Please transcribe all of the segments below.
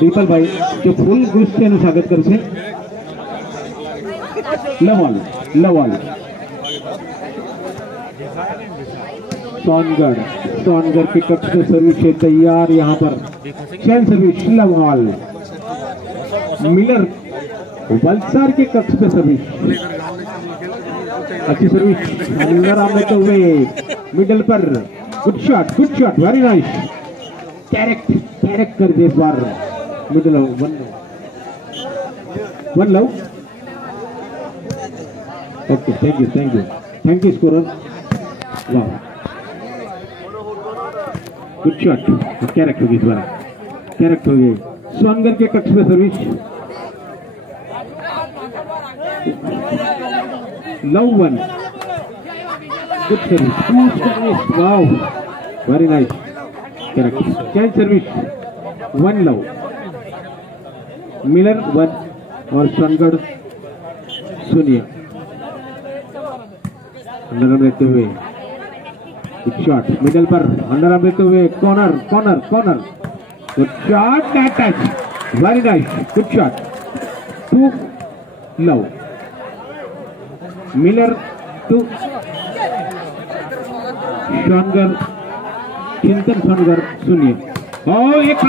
Ripple भाई जो फूल गुस्से स्वागत कर लवल लवल सोनगढ़ के कक्ष में सर्विस है तैयार। यहाँ पर चैन सर्विस लवल मिलर वलसार के कक्ष में सर्विस अच्छी सर्विस अंदर आने तो हुए मिडल पर good shot very nice correct कर दे इस बार middle one love okay thank you scorer वाह गुड शॉट कैरेक्ट होगी इस बार कैरेक्ट हो गई सोनगढ़ के कक्ष में service love one good service wow very nice correct change service one love Miller one और सोनगढ़ शून्य अंडर लेते हुए गुड शॉट मिडल पर अंडर लेते हुए corner good shot touch very nice good shot two love Miller two Songadh Chintan Songadh शून्य एक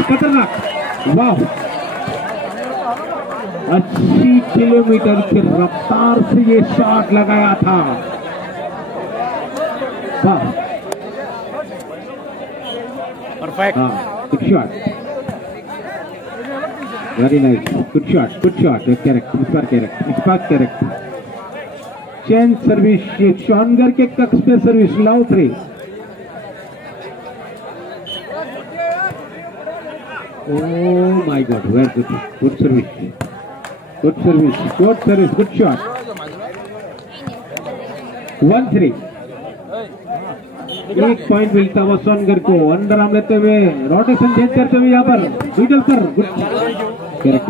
खतरनाक वाह 80 किलोमीटर की रफ्तार से ये शॉट लगाया था वाह perfect good shot very nice good shot correct change service Songadh के कक्ष पे service love 3 oh my God very good service good shot 1-3 एक पॉइंट मिलता हुआ सोनगढ़ को अंडर आर्म लेते हुए रोटेशन चेंज करते हुए यहाँ पर मिडल पर गुड कैरेक्ट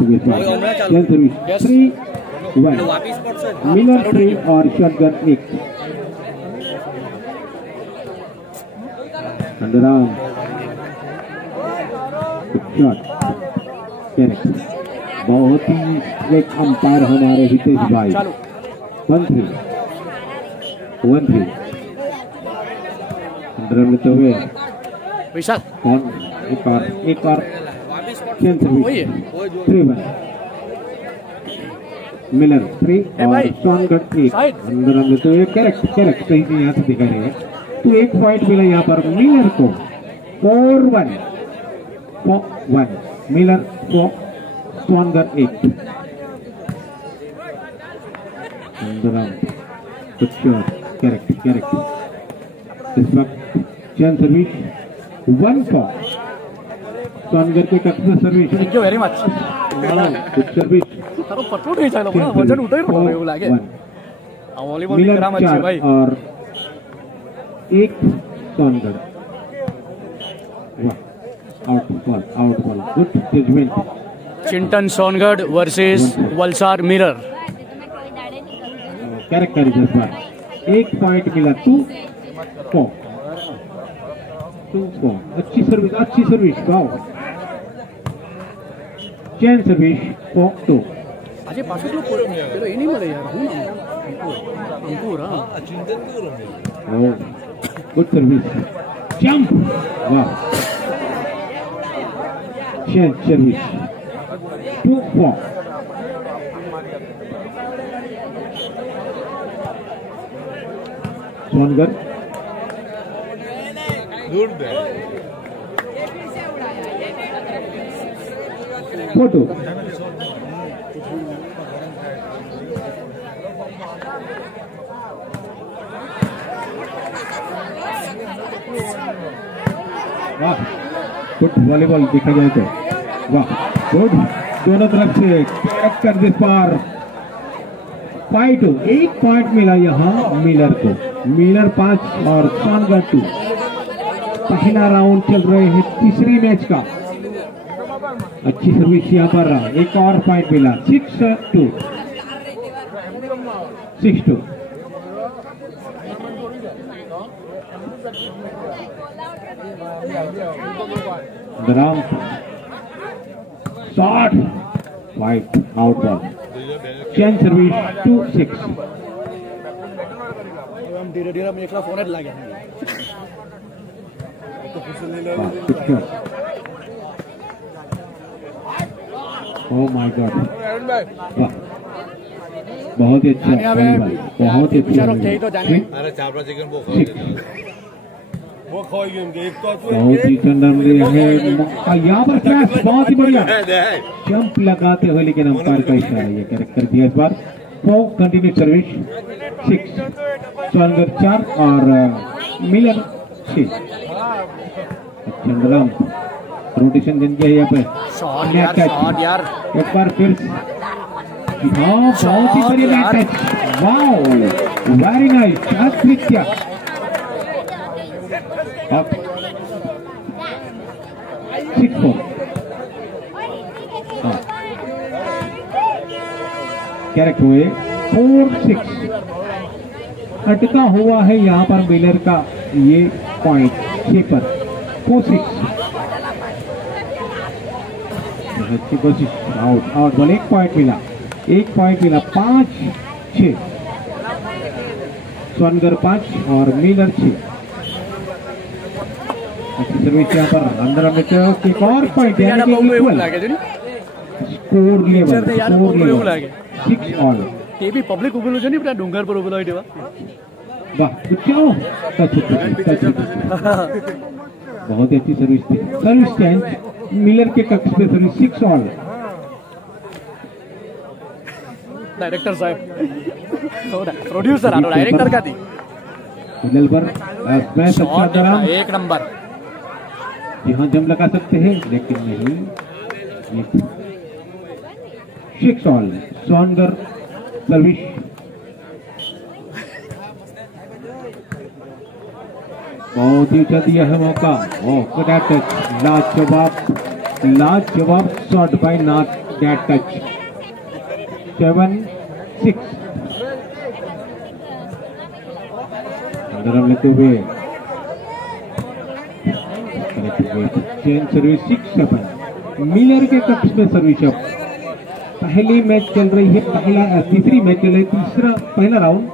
सर्विस 3-1 मिलर 3 और Songadh 1 underarm good shot correct बहुत ही एक अंपायर हमारे हितेश भाई 1-3 अंडर लेते हुए एक और चेंज सर्विस 3-1 मिलर 3 और सोनगढ़ 1 अंदर लेते हुए कैरेक्ट सही से यहाँ से दिखा रहे हैं तो एक पॉइंट मिला यहाँ पर मिलर को 4-1 Miller 4 Songadh 1 good shot correct इस वक्त चेंज सर्विस 1 फॉर सोनगढ़ के कक्ष में service thank you very much good service तारो पटलो नहीं चाहिए ना वजन उठाई पड़ो એવું લાગે આ વોલીબોલ ની करामत છે भाई और एक सोनगढ़ वाह आउट बॉल गुड जजमेंट चिंतन सोनगढ़ वर्सेस वलसार मिरर कैरेक्टर इस बार एक पॉइंट मिला 2-4 अच्छी सर्विस वाओ चेंज सर्विस 4-2 આજે પાછો પેલો એ નહીં મળે યાર હું અંકુર गुड सर्विस जंप वाह चेंज सर्विस 2-4 सोनगढ़ फोटो वाह गुड वॉलीबॉल देखा जाए तो वाह गुड दोनों तरफ से कर दे पार 5-2 एक पॉइंट मिला यहाँ मिलर को मिलर 5 और सोनगढ़ 2 पहला राउंड चल रहे हैं तीसरी मैच का अच्छी सर्विस यहाँ पर एक और पॉइंट मिला 6-2 Andaram shot, white, out ball. Change service 2-6. हम धीरे-धीरे हम एकला फोन लागे Oh my God! बहुत ही अच्छा, बहुत ही अच्छा। बहुत ही चंदन है यहाँ पर क्लैश, बहुत ही बढ़िया जंप लगाते हुए, लेकिन अंपायर का इशारा ये करेक्ट कर दिया इस बार। 4 कंटिन्यू सर्विस 6, स्वानगर 4 और मिलर 6। चंद्रम रोटेशन दिन किया यहाँ पे, शॉट यार एक बार फिर, हाँ बहुत ही बढ़िया टच, वाओ वेरी नाइस, क्या अब 6-4 कैरेक्ट हुए 4-6। अटका हुआ है यहाँ पर मिलर का ये पॉइंट 6 पर 4-6। आउट बॉल, 1 पॉइंट मिला 5-6। स्वानगर 5 और मिलर 6। अच्छी सर्विस यहाँ पर अंदर में तो एक और पॉइंट, यानी कि स्कोर लेवल 6 ऑल। ते भी पब्लिक उभेलो छ नि पुरा ढुंगर पर उभेलो है देवा। वाह क्यों बहुत ही अच्छी सर्विस थी। सर्विस चेंज मिलर के कक्ष पे सर्विस 6 ऑल। डायरेक्टर साहब प्रोड्यूसर आलो डायरेक्टर का थी मिलर पर मैच अच्छा दराम, 1 नंबर यहाँ जम लगा सकते हैं लेकिन नहीं। 6 ऑल स्वानगर सर्विस। बहुत ही अच्छा दिया है मौका। गुड टच, लाजवाब shot bye not that touch. 7-6 अंदर लेते हुए चेंज सर्विस 6-7। मिलर के कक्ष में सर्विस अप। पहली मैच चल रही है, तीसरी मैच चल रही है, पहला राउंड।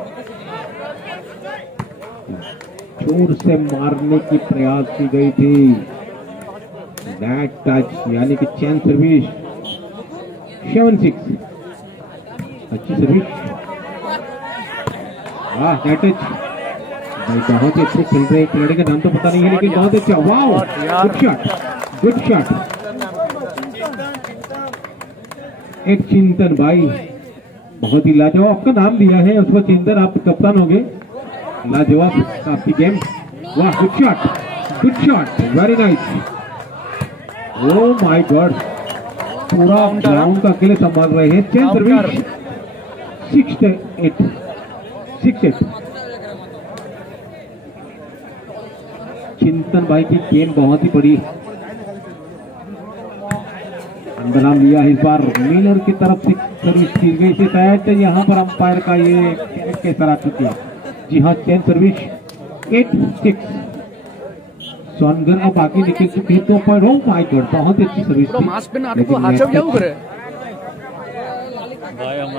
जोर से मारने की प्रयास की गई थी दैट टच, यानी कि चेंज सर्विस 7-6। अच्छी सर्विस, वाह दैट टच भाई, बहुत ही अच्छे खेल रहे। खिलाड़ी का नाम तो पता नहीं है लेकिन बहुत अच्छा, वाओ गुड शॉट। एक चिंतन भाई, बहुत ही लाजवाब, आपका नाम दिया है उसको चिंतन, आप कप्तान होंगे। लाजवाब आपकी गेम, वाह good shot very nice. Oh my God, पूरा ग्राउंड का अकेले संभाल रहे हैं। Change service 6-8। चिंतन भाई की गेम बहुत ही बड़ी। अंदर लिया इस बार मिलर की तरफ से सर्विस की गई थी, शायद यहाँ पर अंपायर का ये कैसा आ चुकी है। जी हाँ, चेंज सर्विस 8-6। स्वानगर अब आगे निकल चुकी है 2 पॉइंट। ओ माय गॉड, बहुत ही अच्छी सर्विस थी।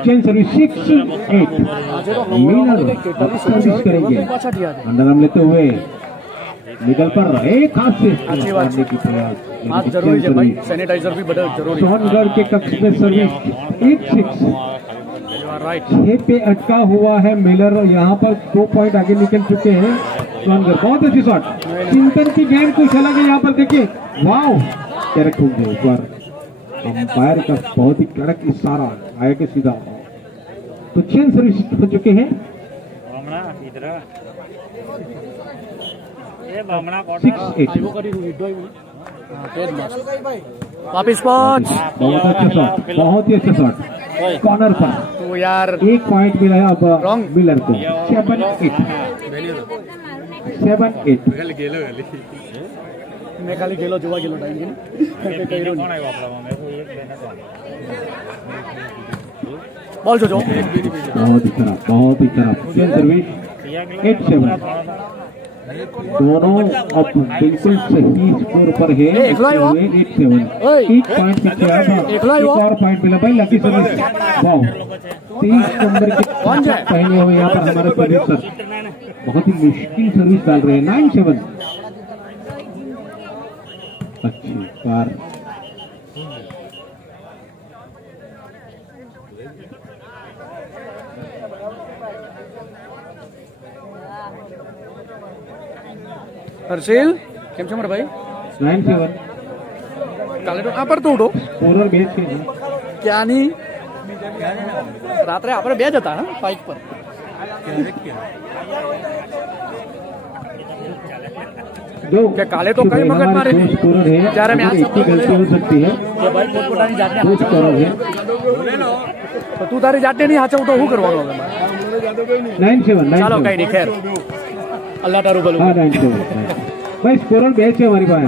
Change service 6-8। मिलर सर्विस करेंगे। अंदर लेते हुए मिडल पर एक हाथ से मारने की प्रयास, जरूरी है भाई, सैनिटाइजर भी बड़ा जरूरी। स्वानगर के कक्ष में सर्विस 8-6। 6 पे अटका हुआ है मिलर, यहाँ पर 2 पॉइंट आगे निकल चुके हैं स्वानगर। बहुत अच्छी शॉट, चिंतन की गेंद कुछ अलग है यहाँ पर, देखिए वाओ करेक्ट हो गया। एक बार अंपायर का बहुत ही कड़क इशारा आया कि सीधा। तो चेंज सर्विस हो चुके हैं 6-8। वापिस पहुंच, बहुत अच्छा शॉट, बहुत ही अच्छा शॉट कॉर्नर पर। तो यार 1 पॉइंट मिला है अब मिलर को। 7-8। मैं खाली गेलो जुआ गेलो टाइम बॉल जो बहुत ही खराब चेंज सर्विस 8-7। दोनों अब बिल्कुल सही स्कोर पर है। 8-7 एक पॉइंट पीछे आया था, एक और पॉइंट मिला भाई लकी सर्विस। वाह 30 नंबर के पहने हुए यहाँ पर हमारे सर्विस सर बहुत ही मुश्किल सर्विस डाल रहे हैं। 9-7 अच्छी पार। हर्षेल કેમ છો મારા ભાઈ? 9-7 કાલે તો આ પર તો ઉડો પોલર બેચ છે ક્યાંની રાત્રે આપણે બે જ હતા બાઇક પર जो क्या काले तो कई मगज मारे थे જ્યારે મેં આ इतनी गलती हो सकती है કે ભાઈ પોતપોતાની જાતને कुछ करो है। તો તું તારી જાતને નહીં હાચવું તો શું કરવાનું હવે? 9-7 ચાલો કઈ નહીં ખેર અલ્લાહ તારું ભલું हाँ 9-7 भाई स्कोरर बेच है हमारी पास।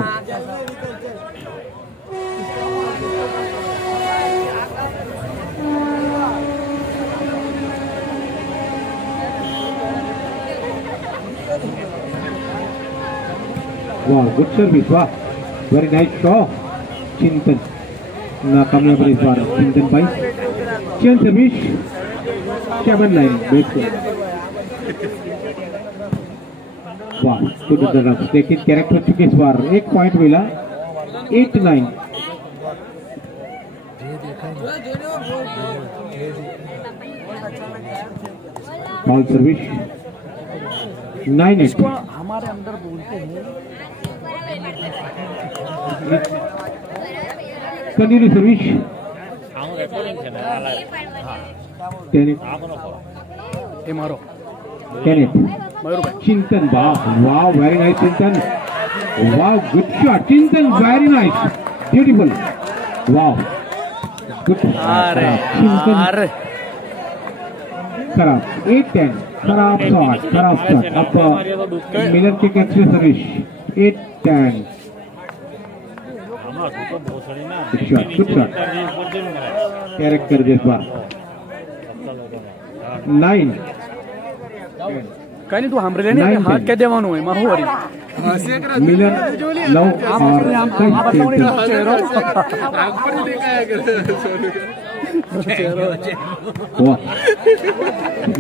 वाह गुड सर्विस वाह वेरी नाइस शॉ। चिंतन नाकामयाब इस बार चिंतन भाई। चेन सर्विस 7-9 बिल्कुल वाह गुड रन लेकिन कैरेक्ट हो चुकी इस बार। एक पॉइंट मिला 8-9। Ball service 9-8। हमारे अंदर बोलते हैं कंटिन्यू सर्विस 10-8 એ મારો 10-8। મયુરભાઈ चिंतन वाह वाह वेरी नाइस चिंतन वाह गुड शॉट चिंतन वेरी नाइस ब्यूटीफुल वाह गुड अरे चिंतन अरे खराब 8-10 खराब शॉट। अब मिलर के catch service 8-10 good shot character this बार 9 કઈ નહીં તું સાંભળી લે ને હાથ કે દેવાનું હોય એમાં શું વળી मिलर 9 और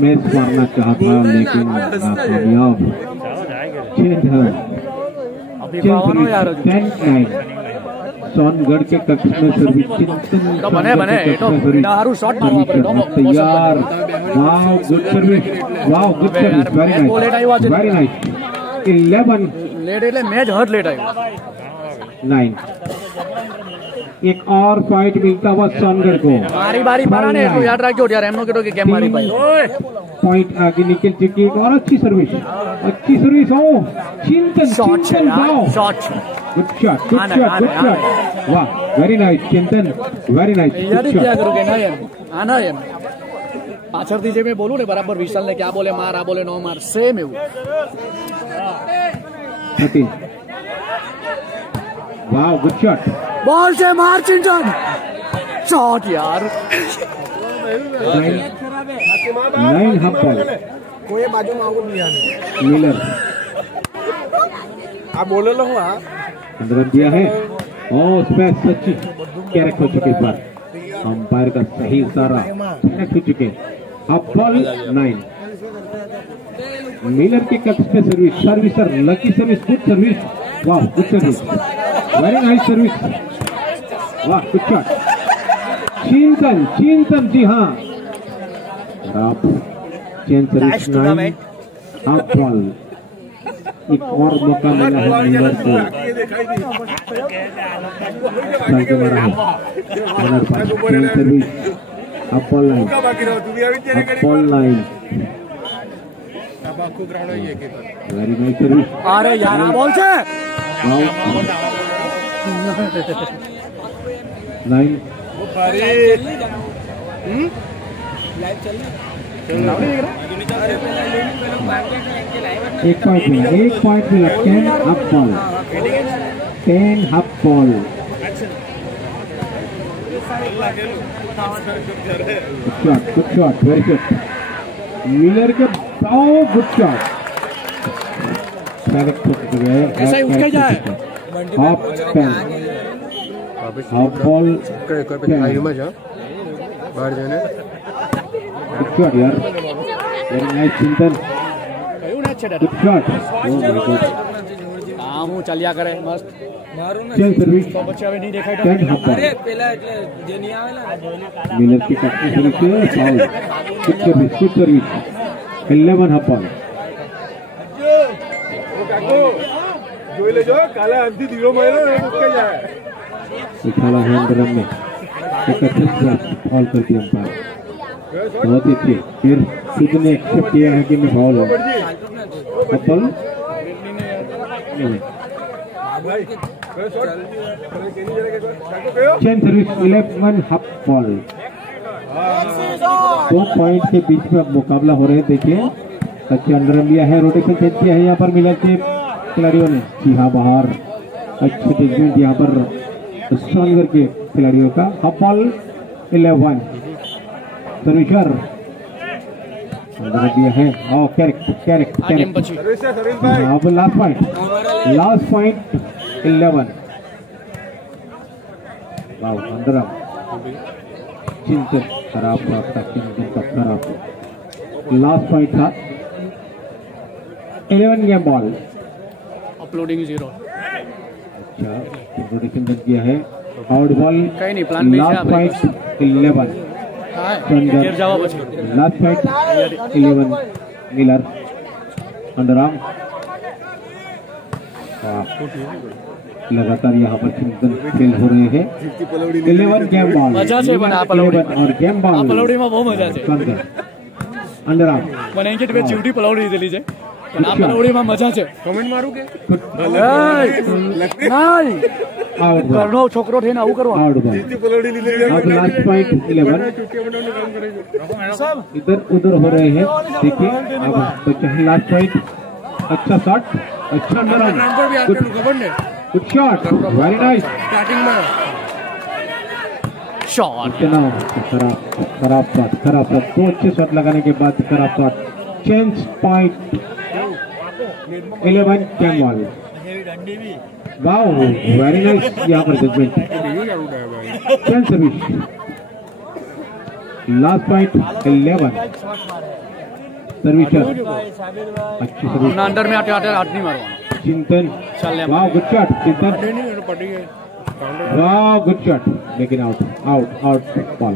मैच मारना चाहा था लेकिन नाकामयाब। अभी पावनो यार 10-9 सोनगढ़ के कक्ष में सर्विस चिंतन तो बने तो हारू शॉट मारवा पड़े तैयार। वाह गुड सर्विस वाह good service very nice 11 let એટલે મેચ હટ લેટ આવ્યો 9। एक और पॉइंट मिलता हुआ सोनगढ़ को। મારી બારી પાડા ને એટલું યાદ રાખજો ત્યારે એમનો કીધો કે કેમ મારી ભાઈ पॉइंट आगे निकल चुकी एक और अच्छी सर्विस हो चिंतन शॉट वाह शॉट गुड शॉट वाह वेरी नाइस चिंतन वेरी नाइस યાદ क्या करोगे ना यार આના એમ પાછળથી જે મેં બોલું ને બરાબર વિશાલ ને ક્યાં બોલે માર આ બોલે નો માર સેમ એવું वाह गुड शॉट बॉल से मार चिंतन शॉट यार 9 हाफ बॉल कोई बाजू में आउट दिया मिलर आप बोले लो हुआ अंदर दिया है और उसमें सच्ची कैरेक्ट हो चुके इस बार। अंपायर का सही इशारा कैरेक्ट हो चुके। हाफ बॉल 9 मिलर के कक्ष पे सर्विसर लकी सर्विस गुड सर्विस वाह good service very nice service वाह गुड शॉट चिंतन जी हाँ चेन सर्विस 9 हाफ बॉल। एक और मौका मिला है मिलर को मारा है chain service half ball 9 very nice service. अरे यार बॉल से 9 एक पॉइंट मिला 10 half ball good shot very good Miller के गुड शॉट। ऐसा ही उठके जाए। हाफ बॉल में जा बाहर जाने गुड शॉट यार, वेरी नाइस चिंतन, good shot. Oh my God, हाँ हूँ चलिया करे मस्त। चेंज सर्विस तो बच्चे अभी नहीं देखा था। मिलर की काफी शुरू से foul, good service 11 half ball. उछाला है अंदर में 31 फॉल कर दिया अंपायर, बहुत ही अच्छे। फिर खुद ने एक्सेप्ट किया है कि मैं फाउल हूँ। Couple change service 11 half ball. 2 point के बीच में अब मुकाबला हो रहे हैं। देखिए अच्छे अंडर लिया है, रोटेशन चेंज किया है यहाँ पर मिलर के खिलाड़ियों ने। जी हाँ, बाहर अच्छे जजमेंट यहाँ पर सोनगर के खिलाड़ियों का। हाफ बॉल 11 सर्विसर दिया है। कैरेक्ट अब लास्ट पॉइंट 11। अंदर चिंतन खराब था, चिंतन का खराब। लास्ट पॉइंट था 11 गेम बॉल। अपलोडिंग 0। अच्छा, रोटेशन बन गया है। आउट बॉल कहीं नहीं, प्लान बी से लास्ट पॉइंट 11। गिर जाओ बच्चे। Last point 11 Miller underarm. लगातार यहाँ पर चिंतन खेल हो रहे हैं। 11 गेम बॉल मजा से बना पलौड़ी और गेम बॉल पलौड़ी में बहुत मजा છે अंडरआर्म મને એમ કે તમે ચીવટી પલૌડી દીધી છે પણ આ પલૌડીમાં મજા છે कमेंट मारू के નહીં आउट बॉल ઘરનો છોકરો થઈને આવું કરવાનું। आउट बॉल अब लास्ट पॉइंट 11 इधर उधर हो रहे हैं। देखिए अब बच्चा है लास्ट पॉइंट। अच्छा शॉट, अच्छा underarm, good shot, very nice. Starting में શોટ इतना खराब शॉट। 2 अच्छे शॉट लगाने के बाद खराब shot. Change point 11 game ball. Wow, very nice यहाँ पर judgement. Change service last point 11 servicer अच्छी सर्विस। ના અંડર में આટે આટે હાથ नहीं મારવાનો। चिंतन वाह, गुड शॉट चिंतन, वाह गुड शॉट, लेकिन out ball,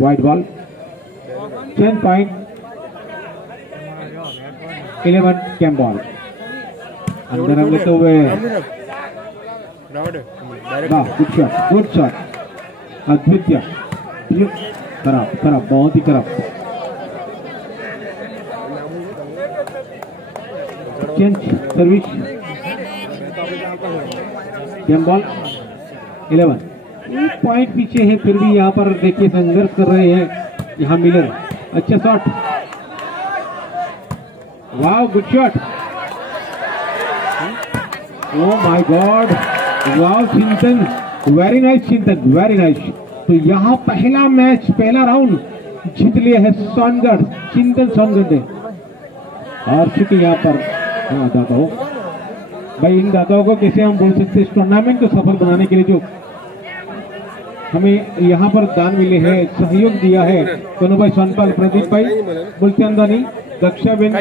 wide ball. 10 point 11 game ball. अंदर हम लेते हुए वाह, गुड शॉट, अद्वितीय। खराब, बहुत ही खराब। Change service game ball 11। 1 point पीछे है, फिर भी यहाँ पर देखिए संघर्ष कर रहे हैं यहाँ मिलर। अच्छा शॉट, वाह good shot, oh my God, वाह चिंतन, वेरी नाइस चिंतन, वेरी नाइस। तो यहाँ पहला मैच, पहला राउंड जीत लिया है सोनगढ़, चिंतन सोनगढ़ ने। और चूंकि यहाँ पर दाताओं, भाई इन दाताओं को कैसे हम बोल सकते हैं, इस टूर्नामेंट को सफल बनाने के लिए जो हमें यहाँ पर दान मिले हैं, सहयोग दिया है कनु भाई सोनपाल, प्रदीप भाई बुलचंदानी, दक्षा बेन,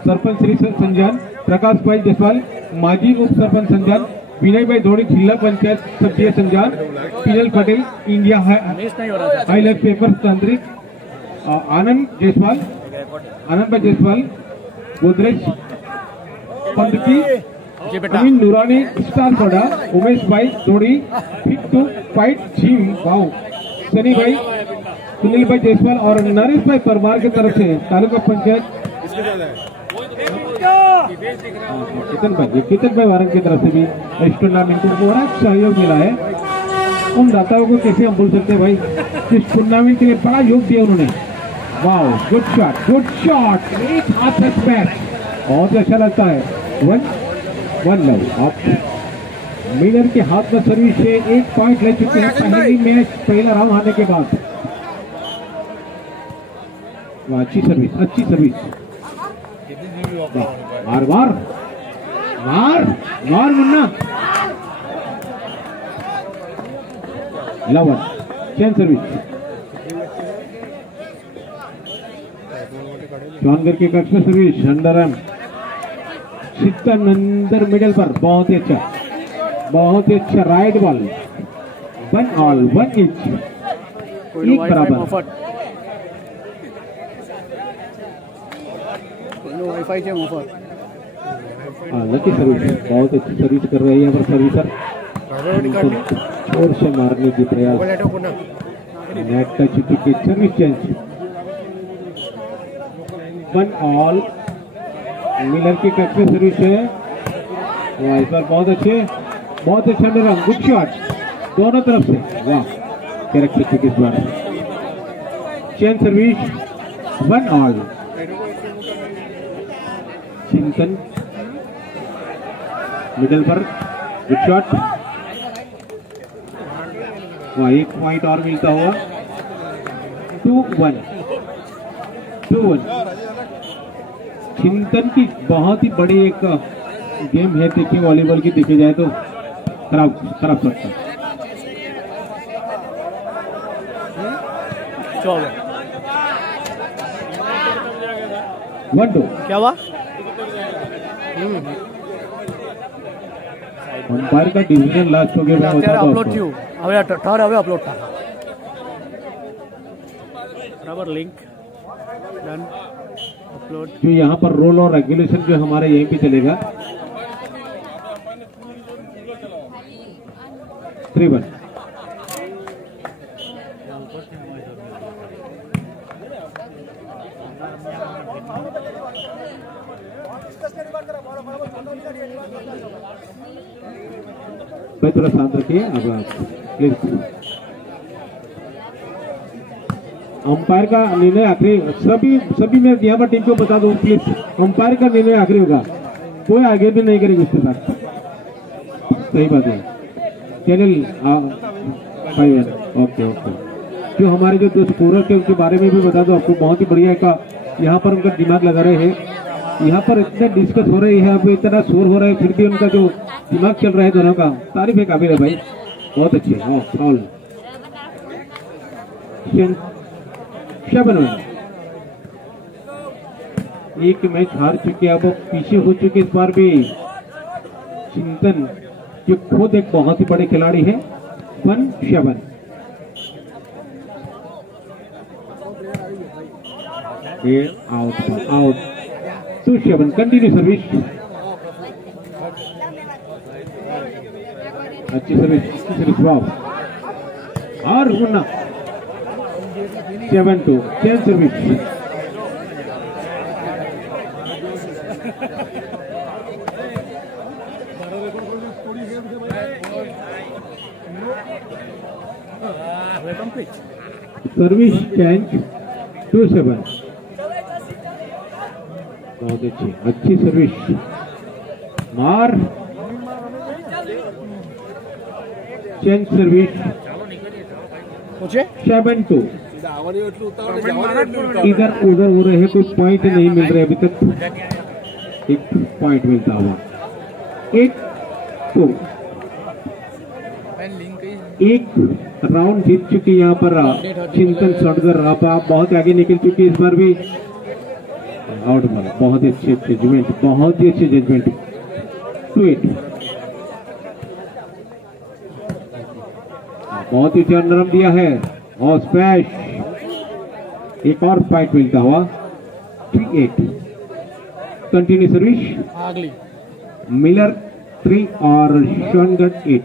सरपंच श्री संजान, प्रकाश भाई जसवाल, माजी उप सरपंच संजान, विनय भाई धोड़ी, जिला पंचायत सभ्य Sanjan, PL Patel, India highlight paper तांत्रिक, आनंद जायसवाल, आनंद भाई जायसवाल, गोदरेज पंडिती, अमीन नूरानी, स्टार कोडा, उमेश भाई धोड़ी, fit to fight gym, wow, Sunny भाई, सुनील भाई जायसवाल और नरेश भाई परमार की तरफ से तालुका पंचायत कितन भाई वारंग की तरफ से भी इस टूर्नामेंट को बड़ा सहयोग मिला है। उन दाताओं को कैसे हम बोल सकते हैं भाई, इस टूर्नामेंट के लिए बड़ा योग दिया उन्होंने। वाओ, गुड शॉट, एक हाथ मैच, बहुत अच्छा लगता है। 1 लव आप मिलर के हाथ में सर्विस से 1 पॉइंट ले चुके हैं पहली मैच, पहला राउंड आने के बाद। अच्छी सर्विस मार मार मार मार मुन्ना। लवन चेन सर्विस जॉनगर के कक्ष में सर्विस अंडर रन चित्तन अंदर मिडल पर बहुत ही अच्छा राइट बॉल 1 ऑल 1 इंच एक बराबर। वाईफाई के मोफत लकी सर्विस बहुत अच्छी सर्विस कर रही है पर सर्विसर जोर से मारने की प्रयास नेट टच की सर्विस चेंज 1 ऑल। मिलर की कट में सर्विस है इस बार बहुत अच्छे अंडर गुड शॉट दोनों तरफ से वाह कैरेक्टर इस बार चेन सर्विस 1 ऑल। चिंतन मिडल पर गुड शॉट वहाँ 1 पॉइंट और मिलता हुआ 2-1। चिंतन की बहुत ही बड़ी एक गेम है देखिए वॉलीबॉल की देखी जाए तो खराब सकता 1-2 क्या हुआ अंपायर का डिसीजन लास्ट हो गया अपलोड क्यों હવે अपलोड था बराबर लिंक डन अपलोड जो यहाँ पर रोल और रेगुलेशन जो हमारे यहीं पे चलेगा 3-1। भाई थोड़ा शांत रखिए अब प्लीज। अंपायर का निर्णय आखिरी सभी मैं यहाँ पर टीम को बता दूं प्लीज अंपायर का निर्णय आखिरी होगा कोई आगे भी नहीं करेगी उसके साथ सही बात है। चैनल ओके जो हमारे जो दोस्त पूरक के उनके बारे में भी बता दो आपको बहुत ही बढ़िया का यहाँ पर उनका दिमाग लगा रहे हैं। यहाँ पर इतने डिस्कस हो रही है अब इतना शोर हो रहा है फिर भी उनका जो दिमाग चल रहा है दोनों का तारीफ है काबिल है भाई बहुत अच्छे। फाउल 7 एक मैच हार चुके अब पीछे हो चुके इस बार भी। चिंतन जो खुद एक बहुत ही बड़े खिलाड़ी है 1-7। आउट 2-7 कंटिन्यू सर्विस अच्छी सर्विस और Munna 7-2 chain service service change 2-7 बहुत अच्छी सर्विस मार चेंज सर्विस 7-2 इधर उधर हो रहे कोई पॉइंट नहीं मिल रहे अभी तक एक पॉइंट मिलता हुआ 1-2 एक राउंड जीत चुकी यहाँ पर चिंतन सड़गर अब आप बहुत आगे निकल चुकी इस बार भी आउट मारा बहुत ही अच्छे जजमेंट 2-8 बहुत ही नरम दिया है और स्पैश एक और पॉइंट मिलता हुआ 3-8 कंटिन्यू सर्विस मिलर 3 और शॉनगढ़ 8।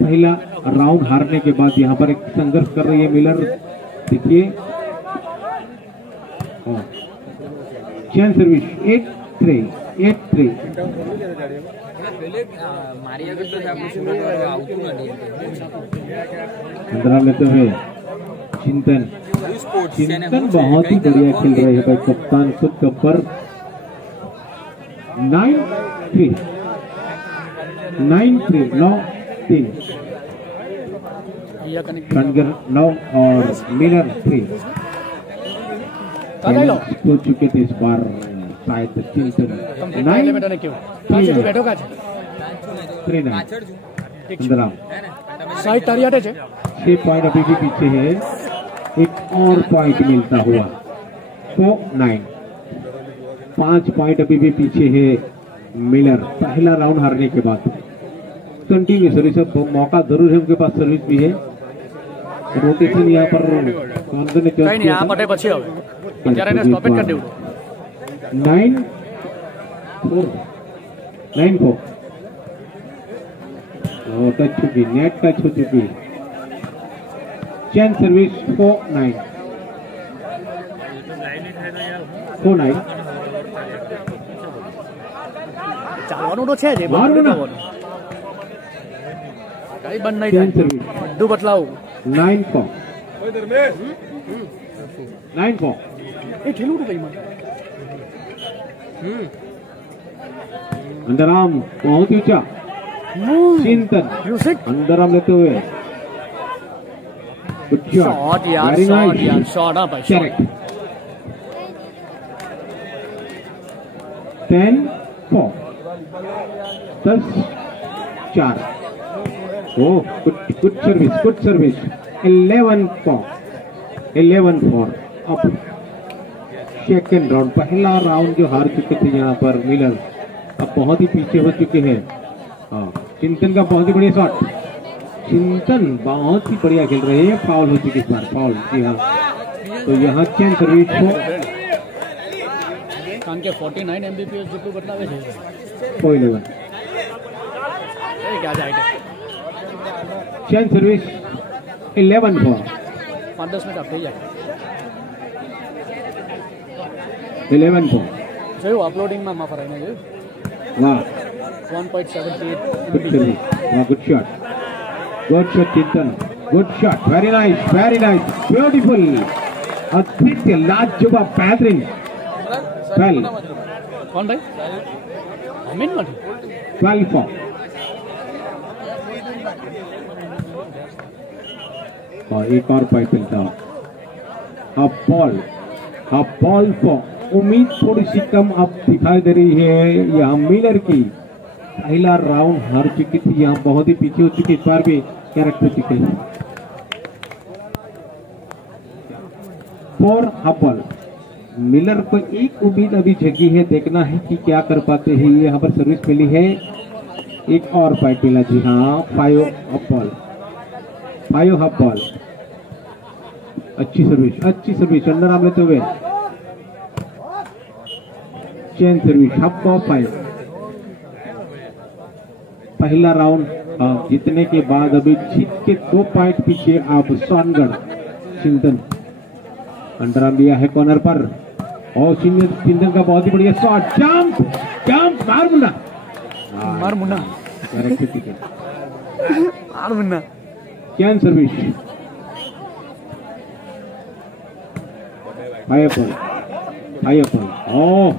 पहला राउंड हारने के बाद यहाँ पर एक संघर्ष कर रही है मिलर देखिए चेन सर्विस 8-3 अंदर लेते हुए चिंतन बहुत ही बढ़िया खेल रहे हैं भाई कप्तान खुद कब्बर 9-3 9-3 शॉनगढ़ 9 और मिलर 3 हो चुके थे इस बार शायद चिंतन कंप्लीट पहले बेटा ने क्यों काचे तू बैठो काचे 3-9 अंदराम साइड टारियाटे छे 6 पॉइंट अभी भी पीछे है, एक और पॉइंट मिलता हुआ 4-9 5 पॉइंट अभी भी पीछे है मिलर पहला राउंड हारने के बाद। कंटिन्यू सर्विस, मौका जरूर है उनके पास, सर्विस भी है, रोटेशन यहाँ पर कौन से ने कहीं नहीं आ पटे પછી હવે અત્યારે એને સ્ટોપ કરી દેવું 9-4 टच चुकी, नेट टच हो चुकी, चेन सर्विस 4-9 ચાલવાનું તો છે જ મારવું ના કઈ બંધ નહીં चेन થાય सर्विस બધું બદલાવું 9-4 એ ઠેલું તો કઈ માં अंडरआर्म बहुत ऊंचा, चिंतन म्यूजिक अंडरआर्म लेते हुए गुड शॉट यार, शॉट यार, शॉट आ भाई shot correct 10-4 10-4 oh good service 11-4 अब सेकेंड राउंड, पहला राउंड जो हार चुके थे यहाँ पर मिलर अब बहुत ही पीछे हो चुके हैं। हाँ, चिंतन का बहुत ही बढ़िया शॉट, चिंतन बहुत ही बढ़िया खेल रहे हैं, फाउल हो चुकी इस बार, फाउल जी हाँ। तो यहाँ चेन सर्विस को કારણ કે 49 mbps જેટલું બદલાવે છે 4-11 એ ક્યાં જાય છે चेन सर्विस 11-4 5-10 મિનિટ થઈ જાય 11-4 જોયું અપલોડિંગમાં માં ફરાઈને જોયું वाह 1.78 गुड सर्विस, वाह गुड शॉट चिंतन, good shot, very nice beautiful, अद्भुत लाजवाब बेहतरीन 12 કોણ ભાઈ અમીન માટે 12-4 और एक और पॉइंट मिलता, अब बॉल फॉर उम्मीद थोड़ी सी कम अब दिखाई दे रही है यहाँ मिलर की, पहला राउंड हार चुकी थी, यहाँ बहुत ही पीछे हो चुकी, इस बार भी कैरेक्टर चुके फॉर हबल। मिलर को एक उम्मीद अभी जगी है, देखना है कि क्या कर पाते हैं। यहाँ पर सर्विस मिली है, एक और पॉइंट मिला जी हाँ 5 हाफ बॉल, अच्छी सर्विस अंदर आम लेते हुए चेन सर्विस हाफ बॉल 5 पहला राउंड जीतने के बाद अभी जीत के 2 पॉइंट पीछे आप सोनगढ़ चिंतन अंडर आर्म लिया है कॉर्नर पर और चिंतन का बहुत ही बढ़िया शॉट, जंप मार मुन्ना चेन सर्विस 5 ओह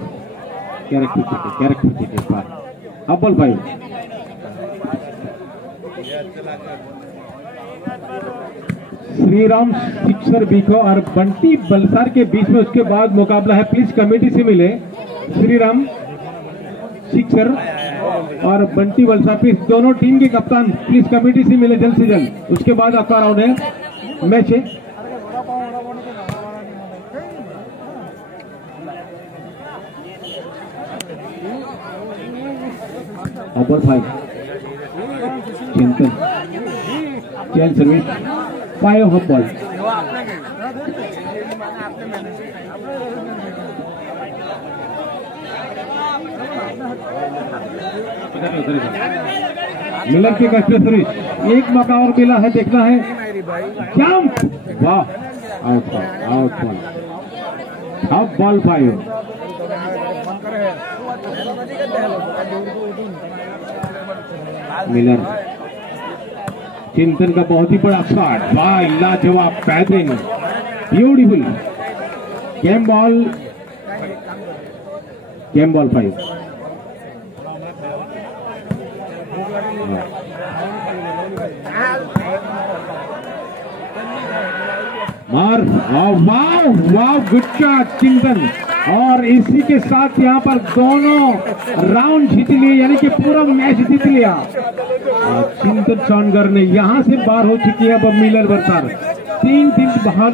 कैरेक्टर चीटे पर अब बॉल 5 श्रीराम सिक्सर बीखो और बंटी बलसार के बीच में उसके बाद मुकाबला है, प्लीज कमेटी से मिले श्रीराम सिक्सर और बंटी बलसार, प्लीज दोनों टीम के कप्तान प्लीज कमेटी से मिले जल्द से जल्द, उसके बाद आपका राउंड है मैच है। बॉल 5 चिंतन chain service 5 half ball Miller के एक्स्ट्रा सर्विस, एक मौका और मिला है, देखना है जंप, वाह out ball half ball 5 Miller चिंतन का बहुत ही बड़ा शॉट, वाह लाजवाब बेहतरीन ब्यूटीफुल गेम बॉल 5 मार वाह गुड शॉट चिंतन और इसी के साथ यहाँ पर दोनों राउंड जीत लिए, यानी कि पूरा मैच जीत लिया। चिंतन चौनगर ने यहाँ से बाहर हो चुकी है अब मिलर वर्षा 3 बाहर